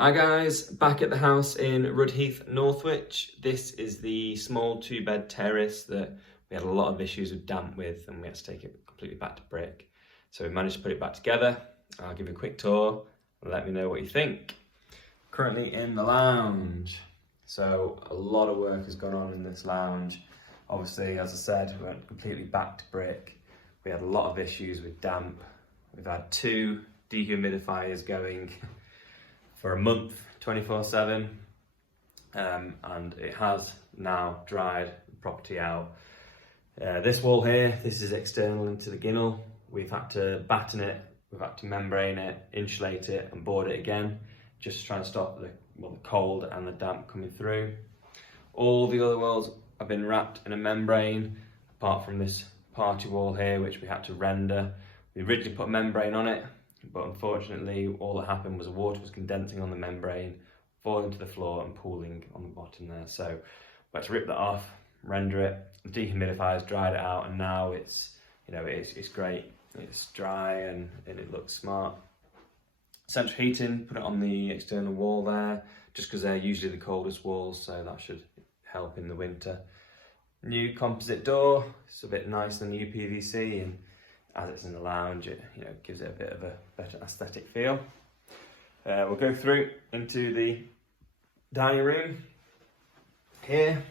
Hi guys, back at the house in Rudheath, Northwich. This is the small 2-bed terrace that we had a lot of issues with damp with, and we had to take it completely back to brick. So we managed to put it back together. I'll give you a quick tour and let me know what you think. Currently in the lounge. So a lot of work has gone on in this lounge. Obviously, as I said, we went completely back to brick. We had a lot of issues with damp. We've had 2 dehumidifiers going for a month, 24/7, and it has now dried the property out. This wall here, this is external into the ginnel. We've had to batten it, we've had to membrane it, insulate it and board it again, just to try and stop the cold and the damp coming through. All the other walls have been wrapped in a membrane, apart from this party wall here, which we had to render. We originally put a membrane on it, but unfortunately all that happened was the water was condensing on the membrane, falling to the floor and pooling on the bottom there. So we had to rip that off, render it. The dehumidifiers dried it out, and now it's, you know, it's great. It's dry and it looks smart. Central heating, put it on the external wall there, just because they're usually the coldest walls, so that should help in the winter. New composite door. It's a bit nicer than the UPVC, and as it's in the lounge, it gives it a bit of a better aesthetic feel. We'll go through into the dining room. Here,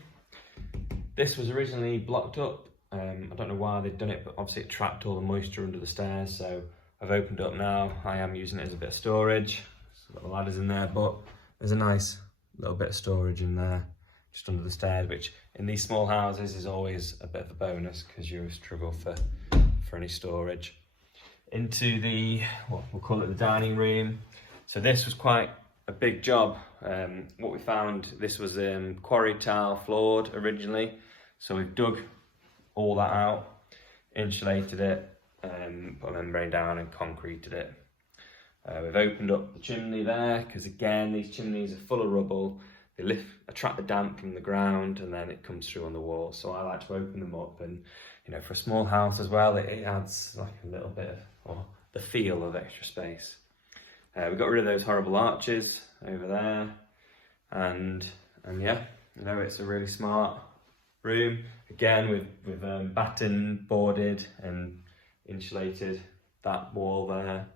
this was originally blocked up. I don't know why they've done it, but obviously it trapped all the moisture under the stairs, so I've opened it up now. I am using it as a bit of storage. So I've got the ladders in there, but there's a nice little bit of storage in there, just under the stairs, which in these small houses is always a bit of a bonus, because you struggle for any storage. Into the, we'll call it the dining room. So this was quite a big job. What we found, this was quarry tile floored originally. So we've dug all that out, insulated it, put a membrane down and concreted it. We've opened up the chimney there, because again, these chimneys are full of rubble. They attract the damp from the ground, and then it comes through on the wall. So I like to open them up, and for a small house as well, it adds like a little bit of, or the feel of extra space. We got rid of those horrible arches over there, and yeah, it's a really smart room. Again, we've battened, boarded and insulated that wall there,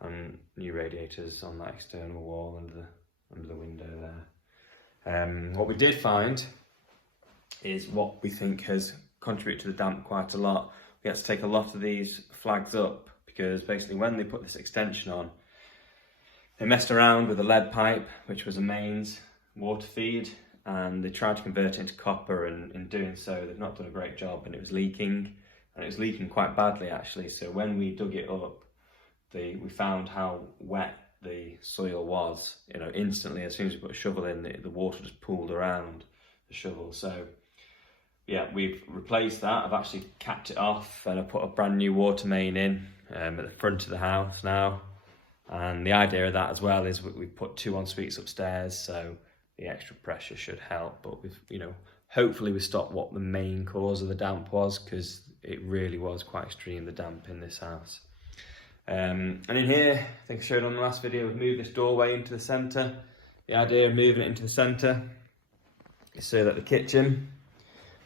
and new radiators on that external wall under the window there. What we did find is what we think has contributed to the damp quite a lot. We had to take a lot of these flags up, because basically when they put this extension on, they messed around with the lead pipe, which was a mains water feed, and they tried to convert it into copper, and in doing so they've not done a great job, and it was leaking, and it was leaking quite badly actually. So when we dug it up, we found how wet the soil was. Instantly, as soon as we put a shovel in, the water just pooled around the shovel. So yeah, we've replaced that. I've actually capped it off, and I put a brand new water main in at the front of the house now. And the idea of that as well is we put 2 en-suites upstairs, so the extra pressure should help. But we've, hopefully we stopped what the main cause of the damp was, because it really was quite extreme, the damp in this house. And in here, I think I showed on the last video, we've moved this doorway into the centre. The idea of moving it into the centre is so that the kitchen,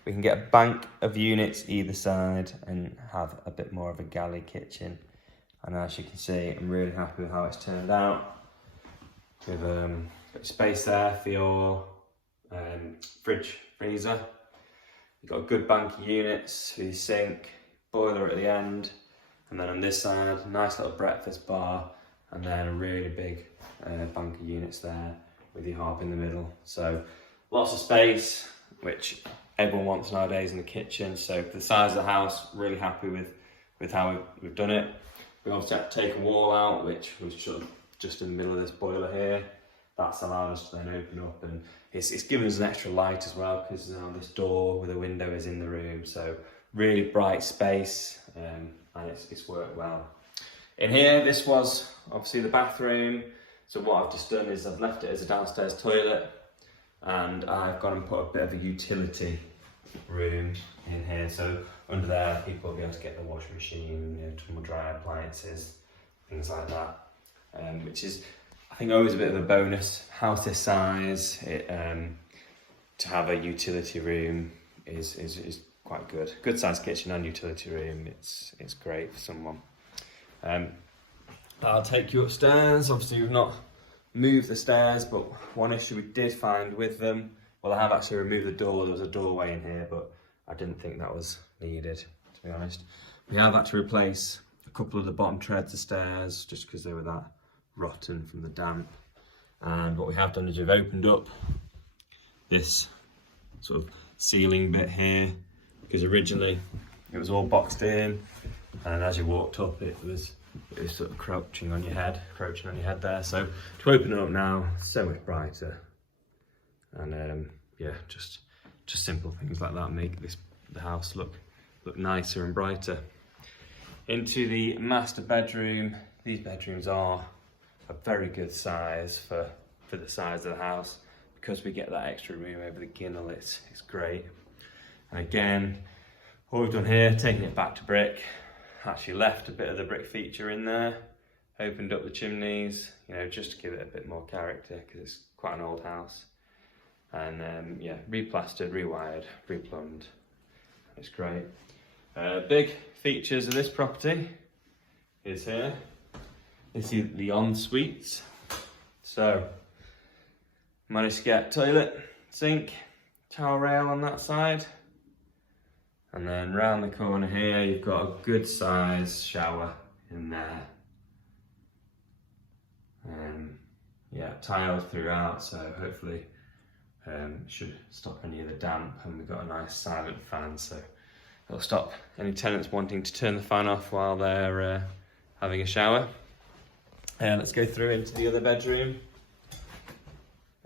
we can get a bank of units either side and have a bit more of a galley kitchen. And as you can see, I'm really happy with how it's turned out. With a bit of space there for your fridge, freezer. You've got a good bank of units for your sink, boiler at the end. And then on this side, nice little breakfast bar, and then a really big bank of units there with your hob in the middle. So lots of space, which everyone wants nowadays in the kitchen. So for the size of the house, really happy with how we've done it. We obviously had to take a wall out, which was just in the middle of this boiler here. That's allowed us to then open up, and it's given us an extra light as well, because now this door with a window is in the room. So really bright space, and it's worked well. In here, this was obviously the bathroom. So what I've just done is I've left it as a downstairs toilet, and I've gone and put a bit of a utility room in here. So under there, people will be able to get the washing machine, tumble dryer, appliances, things like that. Which is, I think always a bit of a bonus. House this size, to have a utility room is quite good. Good sized kitchen and utility room. It's great for someone. I'll take you upstairs. Obviously, we've not moved the stairs, but one issue we did find with them. Well, I have actually removed the door. There was a doorway in here, but I didn't think that was needed, to be honest. We have had to replace a couple of the bottom treads of stairs just because they were that rotten from the damp. And what we have done is we've opened up this sort of ceiling bit here, because originally it was all boxed in, and as you walked up it was sort of crouching on your head there. So to open it up now, so much brighter, and yeah, just simple things like that make the house look nicer and brighter. Into the master bedroom. These bedrooms are a very good size for the size of the house, because we get that extra room over the ginnel. It's great. And again, what we've done here, taking it back to brick, actually left a bit of the brick feature in there, opened up the chimneys, you know, just to give it a bit more character, because it's quite an old house. And yeah, replastered, rewired, replumbed. It's great. Big features of this property is here. You see the en-suites. So, managed to get toilet, sink, towel rail on that side. And then round the corner here, you've got a good size shower in there. Yeah, tiled throughout, so hopefully should stop any of the damp. And we've got a nice silent fan, so it'll stop any tenants wanting to turn the fan off while they're having a shower. Let's go through into the other bedroom.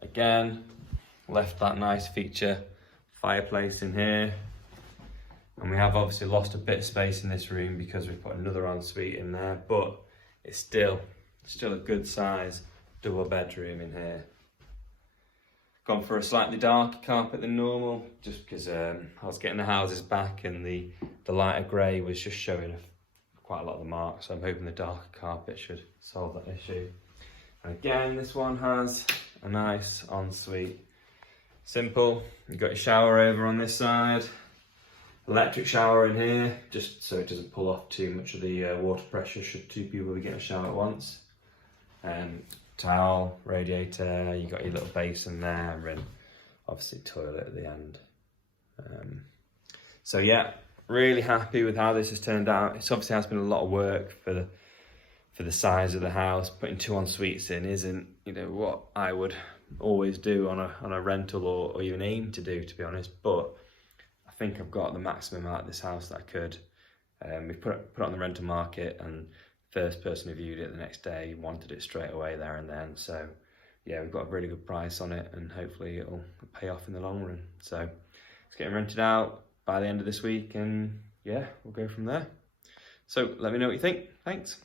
Again, left that nice feature fireplace in here. And we have obviously lost a bit of space in this room because we put another ensuite in there, but it's still a good size double bedroom in here. Gone for a slightly darker carpet than normal, just because I was getting the houses back and the lighter grey was just showing quite a lot of the marks, so I'm hoping the darker carpet should solve that issue. And again, this one has a nice ensuite. Simple, you've got your shower over on this side, electric shower in here, just so it doesn't pull off too much of the water pressure should two people be getting a shower at once. Towel, radiator, you got your little basin there, and obviously toilet at the end. So yeah, really happy with how this has turned out. It obviously has been a lot of work for the size of the house. Putting two en-suites in isn't, you know, what I would always do on a rental or even aim to do, to be honest. But I think I've got the maximum out of this house that I could. We put it on the rental market, and first person who viewed it the next day wanted it straight away there and then. So yeah, we've got a really good price on it, and hopefully it'll pay off in the long run. So it's getting rented out by the end of this week, and yeah, we'll go from there. So let me know what you think. Thanks.